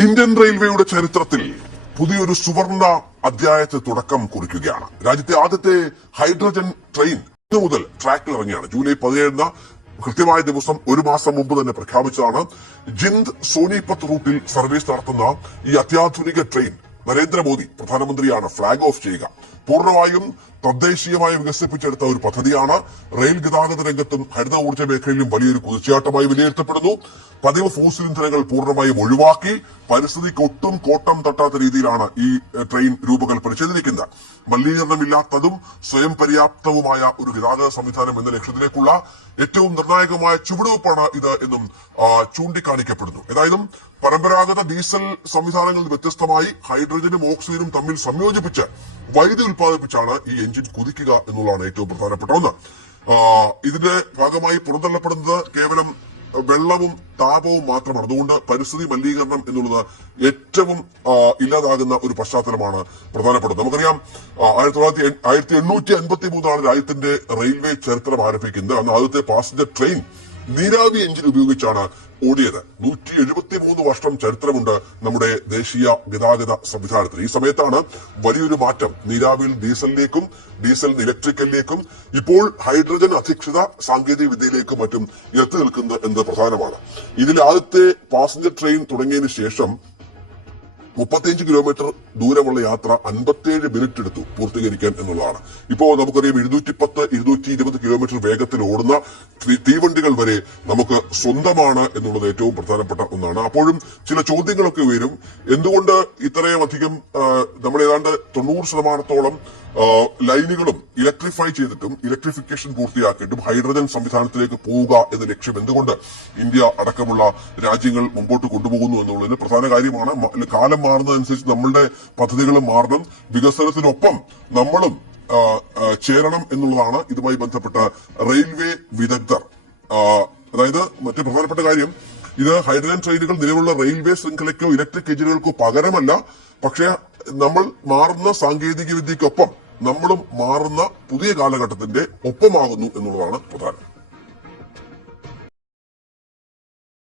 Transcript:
Indian റെയിൽവേയുടെ ചരിത്രത്തിൽ പുതിയൊരു സുവർണ അധ്യായത്തെ തുടക്കം കുറിക്കുകയാണ്. രാജ്യത്തെ ആദ്യത്തെ ഹൈഡ്രജൻ ട്രെയിൻ ഇന്നു മുതൽ ട്രാക്കിൽ ഇറങ്ങിയാണ്. ജൂലൈ 17 കൃത്യമായ ദിവസം ഒരു മാസം മുമ്പ് തന്നെ പ്രഖ്യാപിച്ചതാണ്. ജിന്ദ് സോനിപത്ത് റൂട്ടിൽ സർവീസ് നടത്തുന്ന ഈ അത്യാധുനിക ട്രെയിൻ നരേന്ദ്രമോദി പ്രധാനമന്ത്രിയാണ് ഫ്ളാഗ് ഓഫ് ചെയ്യുക. പൂർണ്ണമായും തദ്ദേശീയമായി വികസിപ്പിച്ചെടുത്ത ഒരു പദ്ധതിയാണ്. റെയിൽ ഗതാഗത രംഗത്തും ഹരിത ഊർജ്ജ മേഖലയിലും വലിയൊരു കുതിച്ചുചാട്ടമായി വിലയിരുത്തപ്പെടുന്നു. പതിവ് ഫോസിൽ ഇന്ധനങ്ങൾ പൂർണ്ണമായും ഒഴിവാക്കി പരിസ്ഥിതിക്ക് ഒട്ടും കോട്ടം തട്ടാത്ത രീതിയിലാണ് ഈ ട്രെയിൻ രൂപകൽപ്പന ചെയ്തിരിക്കുന്നത്. മലിനീകരണമില്ലാത്തതും സ്വയം പര്യാപ്തവുമായ ഒരു ഗതാഗത സംവിധാനം എന്ന ലക്ഷ്യത്തിലേക്കുള്ള ഏറ്റവും നിർണായകമായ ചുവടുവെപ്പാണ് ഇത് എന്നും ചൂണ്ടിക്കാണിക്കപ്പെടുന്നു. ഏതായാലും പരമ്പരാഗത ഡീസൽ സംവിധാനങ്ങളിൽ വ്യത്യസ്തമായി ഹൈഡ്രജനും ഓക്സിജനും തമ്മിൽ സംയോജിപ്പിച്ച് വൈദ്യുതി ഉൽപ്പാദിപ്പിച്ചാണ് ഈ എഞ്ചിൻ കുതിക്കുക എന്നുള്ളതാണ് ഏറ്റവും പ്രധാനപ്പെട്ട ഒന്ന്. ഇതിന്റെ ഭാഗമായി പുറന്തള്ളപ്പെടുന്നത് കേവലം വെള്ളവും താപവും മാത്രമാണ്. അതുകൊണ്ട് പരിസ്ഥിതി മലിനീകരണം എന്നുള്ളത് ഏറ്റവും ഇല്ലാതാകുന്ന ഒരു പശ്ചാത്തലമാണ് പ്രധാനപ്പെട്ടത്. നമുക്കറിയാം 1853 രാജ്യത്തിന്റെ റെയിൽവേ ചരിത്രം ആരംഭിക്കുന്നത്. അന്ന് ആദ്യത്തെ പാസഞ്ചർ ട്രെയിൻ നീരാവി എഞ്ചിൻ ഉപയോഗിച്ചാണ് ഓടിയത്. 173 വർഷം ചരിത്രമുണ്ട് നമ്മുടെ ദേശീയ ഗതാഗത സംവിധാനത്തിന്. ഈ സമയത്താണ് വലിയൊരു മാറ്റം നീരാവിയിൽ ഡീസലിലേക്കും ഡീസലിന് ഇലക്ട്രിക്കലിലേക്കും ഇപ്പോൾ ഹൈഡ്രജൻ അധിഷ്ഠിത സാങ്കേതിക വിദ്യയിലേക്കും മറ്റും എത്തി നിൽക്കുന്നത് എന്നത് പ്രധാനമാണ്. ഇതിൽ ആദ്യത്തെ പാസഞ്ചർ ട്രെയിൻ തുടങ്ങിയതിനു ശേഷം 35 കിലോമീറ്റർ ദൂരമുള്ള യാത്ര 57 മിനിറ്റ് എടുത്തു പൂർത്തീകരിക്കാൻ എന്നുള്ളതാണ്. ഇപ്പോ നമുക്കറിയാം 210-220 കിലോമീറ്റർ വേഗത്തിൽ ഓടുന്ന തീവണ്ടികൾ വരെ നമുക്ക് സ്വന്തമാണ് എന്നുള്ളത് ഏറ്റവും പ്രധാനപ്പെട്ട ഒന്നാണ്. അപ്പോഴും ചില ചോദ്യങ്ങളൊക്കെ ഉയരും. എന്തുകൊണ്ട് ഇത്രയും അധികം നമ്മൾ ഏതാണ്ട് 90% ലൈനുകളും ഇലക്ട്രിഫൈ ചെയ്തിട്ടും ഇലക്ട്രിഫിക്കേഷൻ പൂർത്തിയാക്കിയിട്ടും ഹൈഡ്രജൻ സംവിധാനത്തിലേക്ക് പോവുക എന്ന ലക്ഷ്യം എന്തുകൊണ്ട് ഇന്ത്യ അടക്കമുള്ള രാജ്യങ്ങൾ മുമ്പോട്ട് കൊണ്ടുപോകുന്നു എന്നുള്ളതിന് പ്രധാന കാര്യമാണ്. കാലം മാറുന്നതനുസരിച്ച് നമ്മളുടെ പദ്ധതികളും മാറണം, വികസനത്തിനൊപ്പം നമ്മളും ചേരണം എന്നുള്ളതാണ് ഇതുമായി ബന്ധപ്പെട്ട റെയിൽവേ വിദഗ്ധർ. അതായത് മറ്റു പ്രധാനപ്പെട്ട കാര്യം, ഇത് ഹൈഡ്രജൻ ട്രെയിനുകൾ നിലവിലുള്ള റെയിൽവേ ശൃംഖലയ്ക്കോ ഇലക്ട്രിക് എഞ്ചിനുകൾക്കോ പകരമല്ല. പക്ഷേ നമ്മൾ മാറുന്ന സാങ്കേതിക വിദ്യക്കൊപ്പം നമ്മളും മാറുന്ന പുതിയ കാലഘട്ടത്തിന്റെ ഒപ്പമാകുന്നു എന്നുള്ളതാണ് പ്രധാനം.